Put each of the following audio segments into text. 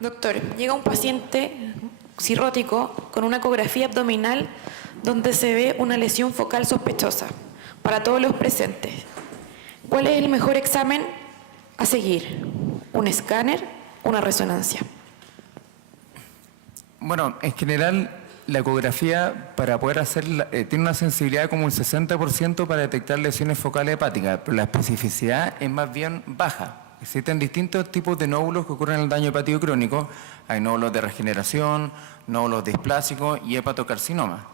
Doctor, llega un paciente cirrótico con una ecografía abdominal donde se ve una lesión focal sospechosa para todos los presentes. ¿Cuál es el mejor examen a seguir? ¿Un escáner o una resonancia? Bueno, en general, la ecografía para poder hacerla tiene una sensibilidad como un 60% para detectar lesiones focales hepáticas, pero la especificidad es más bien baja. Existen distintos tipos de nódulos que ocurren en el daño hepático crónico. Hay nódulos de regeneración, nódulos displásicos y hepatocarcinoma.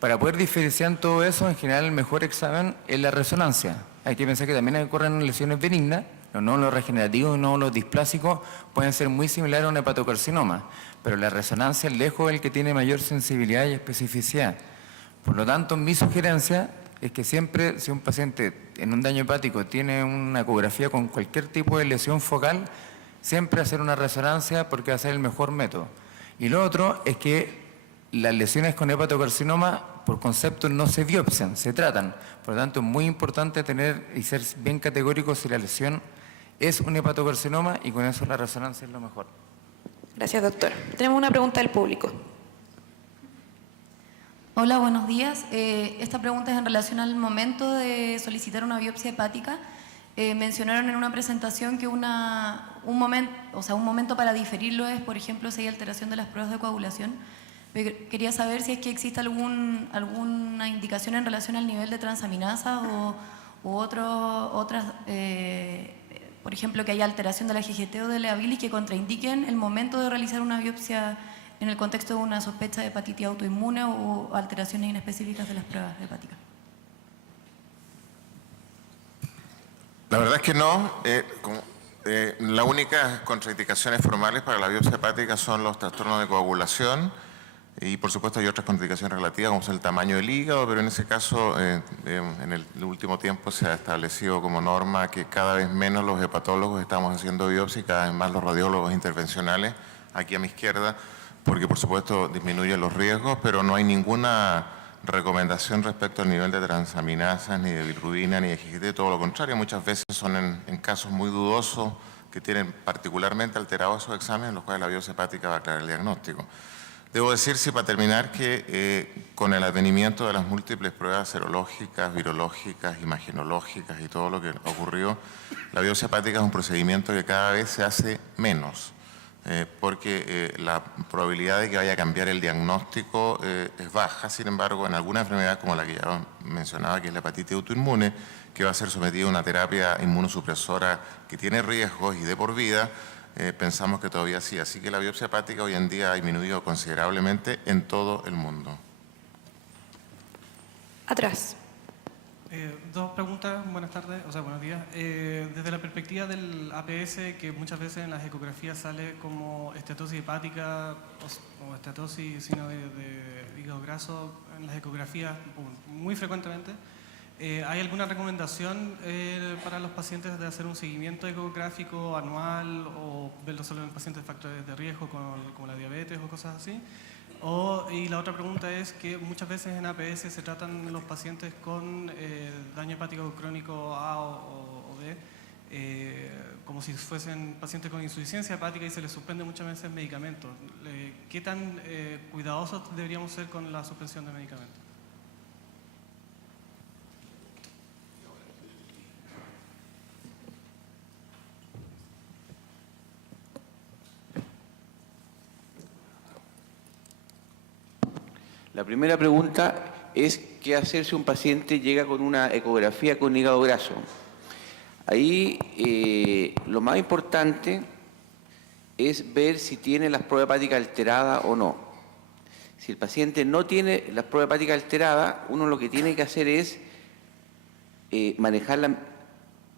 Para poder diferenciar todo eso, en general el mejor examen es la resonancia. Hay que pensar que también ocurren lesiones benignas. Los nódulos regenerativos y nódulos displásicos pueden ser muy similares a un hepatocarcinoma, pero la resonancia es lejos el que tiene mayor sensibilidad y especificidad. Por lo tanto, mi sugerencia es que siempre, si un paciente en un daño hepático tiene una ecografía con cualquier tipo de lesión focal, siempre hacer una resonancia porque va a ser el mejor método. Y lo otro es que las lesiones con hepatocarcinoma, por concepto, no se biopsian, se tratan. Por lo tanto, es muy importante tener y ser bien categórico si la lesión es un hepatocarcinoma y con eso la resonancia es lo mejor. Gracias, doctor. Tenemos una pregunta del público. Hola, buenos días. Esta pregunta es en relación al momento de solicitar una biopsia hepática. Mencionaron en una presentación que un momento para diferirlo es, por ejemplo, si hay alteración de las pruebas de coagulación. Quería saber si es que existe alguna indicación en relación al nivel de transaminasa u otras, por ejemplo, que haya alteración de la GGT o de la bilis que contraindiquen el momento de realizar una biopsia en el contexto de una sospecha de hepatitis autoinmune o alteraciones inespecíficas de las pruebas hepáticas. La verdad es que no. Las únicas contraindicaciones formales para la biopsia hepática son los trastornos de coagulación y por supuesto hay otras contraindicaciones relativas como es el tamaño del hígado, pero en ese caso en el último tiempo se ha establecido como norma que cada vez menos los hepatólogos estamos haciendo biopsia y cada vez más los radiólogos intervencionales, aquí a mi izquierda, porque por supuesto disminuyen los riesgos, pero no hay ninguna recomendación respecto al nivel de transaminasas, ni de bilirrubina, ni de GGT, todo lo contrario. Muchas veces son en casos muy dudosos que tienen particularmente alterados esos exámenes, en los cuales la biopsia hepática va a aclarar el diagnóstico. Debo decir, sí, para terminar, que con el advenimiento de las múltiples pruebas serológicas, virológicas, imagenológicas y todo lo que ocurrió, la biopsia hepática es un procedimiento que cada vez se hace menos. Porque la probabilidad de que vaya a cambiar el diagnóstico es baja. Sin embargo, en alguna enfermedad como la que ya mencionaba, que es la hepatitis autoinmune, que va a ser sometida a una terapia inmunosupresora que tiene riesgos y de por vida, pensamos que todavía sí. Así que la biopsia hepática hoy en día ha disminuido considerablemente en todo el mundo. Atrás. Dos preguntas, buenas tardes, buenos días. Desde la perspectiva del APS, que muchas veces en las ecografías sale como estatosis hepática o estatosis sino de hígado graso en las ecografías muy frecuentemente, ¿hay alguna recomendación para los pacientes de hacer un seguimiento ecográfico anual o verlo solo en pacientes de factores de riesgo como la diabetes o cosas así? Y la otra pregunta es que muchas veces en APS se tratan los pacientes con daño hepático crónico A o B como si fuesen pacientes con insuficiencia hepática y se les suspende muchas veces medicamentos. ¿Qué tan cuidadosos deberíamos ser con la suspensión de medicamentos? La primera pregunta es qué hacer si un paciente llega con una ecografía con hígado graso. Ahí lo más importante es ver si tiene las pruebas hepáticas alteradas o no. Si el paciente no tiene las pruebas hepáticas alteradas, uno lo que tiene que hacer es manejar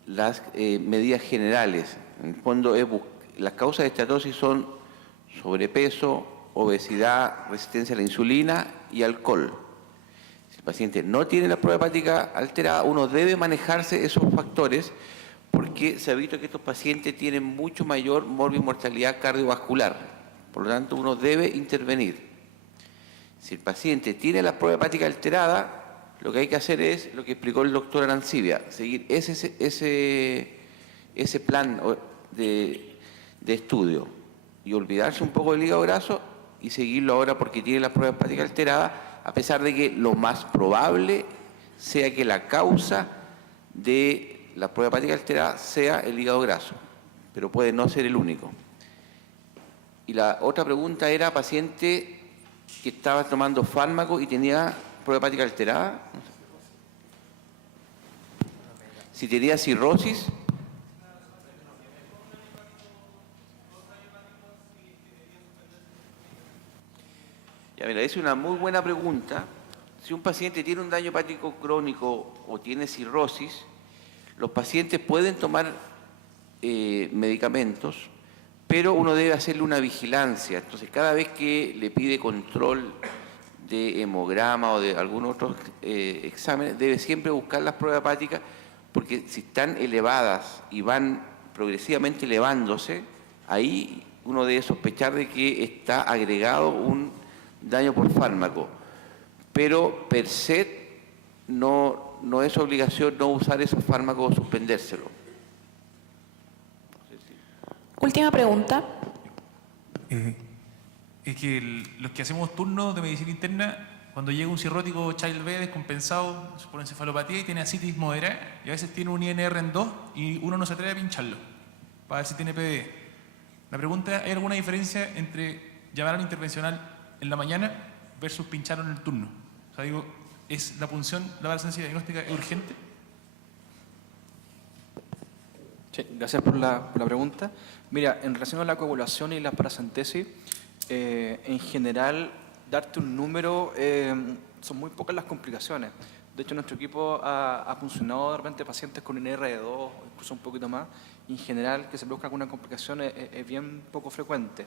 las medidas generales. En el fondo, las causas de estatosis son sobrepeso, obesidad, resistencia a la insulina y alcohol. Si el paciente no tiene la prueba hepática alterada, uno debe manejarse esos factores porque se ha visto que estos pacientes tienen mucho mayor morbimortalidad cardiovascular. Por lo tanto, uno debe intervenir. Si el paciente tiene la prueba hepática alterada, lo que hay que hacer es lo que explicó el doctor Arancibia, seguir ese plan de estudio. y olvidarse un poco del hígado graso y seguirlo ahora porque tiene la prueba hepática alterada, a pesar de que lo más probable sea que la causa de la prueba hepática alterada sea el hígado graso, pero puede no ser el único. Y la otra pregunta era paciente que estaba tomando fármaco y tenía prueba hepática alterada. Si tenía cirrosis. Ya, mira, es una muy buena pregunta. Si un paciente tiene un daño hepático crónico o tiene cirrosis, los pacientes pueden tomar medicamentos, pero uno debe hacerle una vigilancia. Entonces, cada vez que le pide control de hemograma o de algún otro examen, debe siempre buscar las pruebas hepáticas, porque si están elevadas y van progresivamente elevándose, ahí uno debe sospechar de que está agregado un daño por fármaco. Pero per se no es obligación no usar esos fármacos o suspendérselo. Última pregunta. Es que los que hacemos turnos de medicina interna, cuando llega un cirrótico Child B descompensado por encefalopatía y tiene ascitis moderada, y a veces tiene un INR en 2 y uno no se atreve a pincharlo para ver si tiene PDE. La pregunta es, ¿hay alguna diferencia entre llamar al intervencional en la mañana versus pincharlo en el turno? O sea, digo, ¿es la punción, la presencia diagnóstica es urgente? Sí, gracias por la pregunta. Mira, en relación a la coagulación y la paracentesis, en general, darte un número, son muy pocas las complicaciones. De hecho, nuestro equipo ha funcionado de repente pacientes con INR de 2, incluso un poquito más, y en general que se produzca alguna complicación es bien poco frecuente.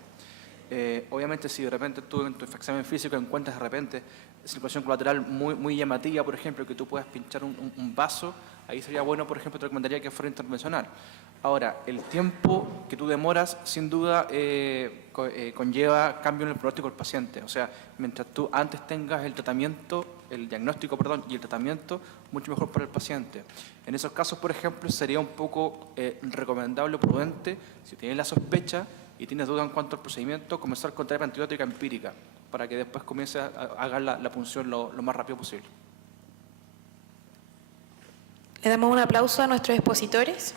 Obviamente, si de repente tú en tu examen físico encuentras de repente circulación colateral muy llamativa, por ejemplo, que tú puedas pinchar un vaso, ahí sería bueno, por ejemplo, te recomendaría que fuera intervencional. Ahora, el tiempo que tú demoras, sin duda, conlleva cambio en el pronóstico del paciente. O sea, mientras tú antes tengas el tratamiento, el diagnóstico, perdón, y el tratamiento, mucho mejor para el paciente. En esos casos, por ejemplo, sería un poco recomendable o prudente, si tienes la sospecha y tienes duda en cuanto al procedimiento, comenzar con terapia antibiótica empírica, para que después comience a hacer la punción lo más rápido posible. Le damos un aplauso a nuestros expositores.